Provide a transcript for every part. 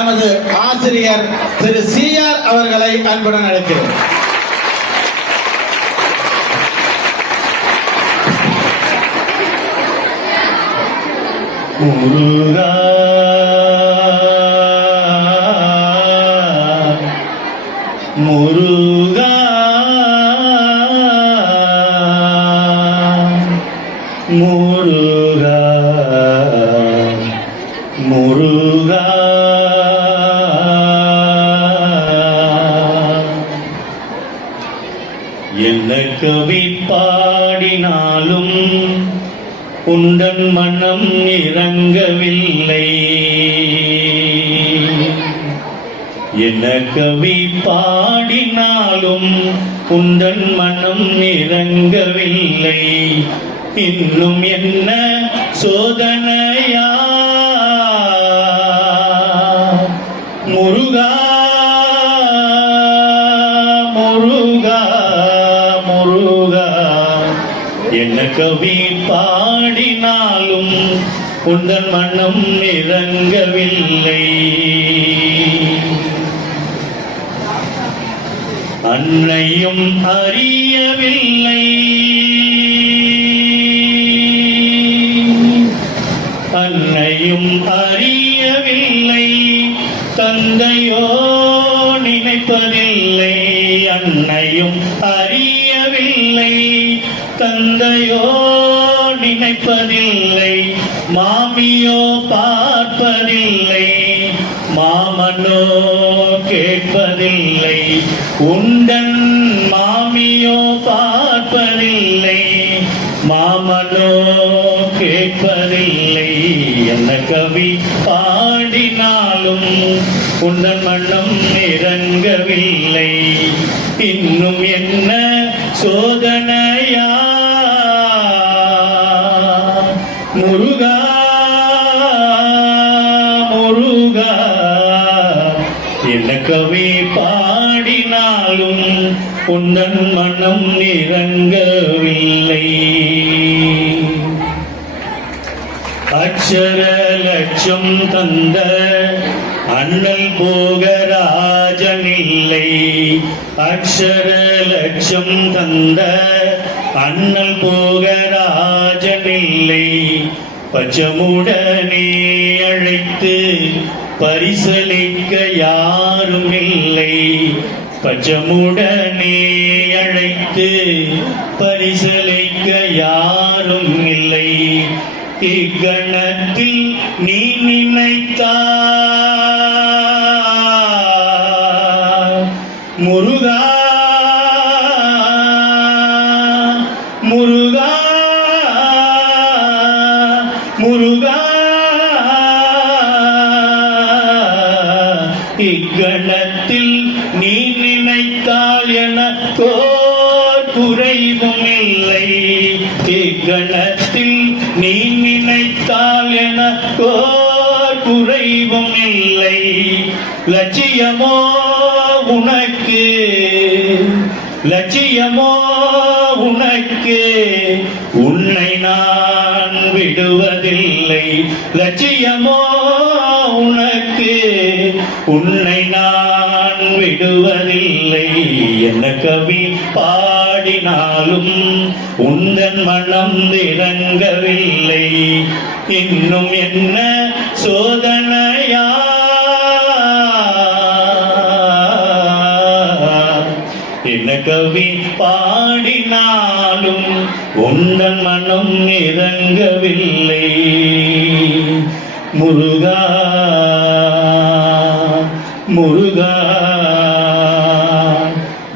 நமது ஆசிரியர் திரு CR அவர்களை அன்புடன் அழைக்கிறேன். முருகா முருகா முருகா முருகா என்ன கவி பாடினாலும் உந்தன் மனம் இறங்கவில்லை. என்ன கவி பாடினாலும் உந்தன் மனம் இறங்கவில்லை. இன்னும் என்ன சோதனையா முருகா முருகா முருகா. என்ன கவி பாடினாலும் உந்தன் மனம் இறங்கவில்லை. அன்னையும் அறியவில்லை, அன்னையும் அறியவில்லை, தந்தையோ நினைப்பதில்லை. அன்னையும் அறியவில்லை, தந்தையோ நினைப்பதில்லை. மாமியோ பார்ப்பதில்லை, மாமனோ கேட்பதில்லை. உந்தன் மாமியோ பார்ப்பதில்லை, மாமனோ கேட்பதில்லை. என்ன கவி பாடினாலும் உந்தன் மனம் இறங்கவில்லை. இன்னும் என்ன சோதனையா முருகா முருகா. என்ன கவி பாடினாலும் உந்தன் மனம் இறங்கவில்லை. அக்ஷர லட்சம் தந்த அண்ணல் போகராஜனில்லை. அக்ஷர லட்சம் தந்த அண்ணல் போகராஜனில்லை. பச்சமுடனே அழைத்து பரிசளிக்க யாரும் இல்லை. பச்சமுடனே அழைத்து பரிசளிக்க யாரும் இல்லை. இக்கணத்தில் நீ நினைத்தாய் முருகா முருகா முருகா. இக்கணத்தில் நீ நினைத்தால் எனக்கோ குறைவும் இல்லை. இக்கணத்தில் நீ நினைத்தால் எனக்கோ குறைவும் இல்லை. லட்சியமோ உனக்கு, லட்சியமோ உனக்கு, உன்னை நான் விடுவதில்லை. லட்சியமோ உனக்கு, உன்னை நான் விடுவதில்லை. என்ன கவி பாடினாலும் உந்தன் மனம் இறங்கவில்லை. இன்னும் என்ன சோதனையா என்ன கவி பாடினாலும் உந்தன் மனம் இறங்கவில்லை. முருகா முருகா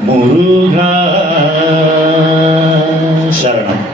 முருகா. சரணம்.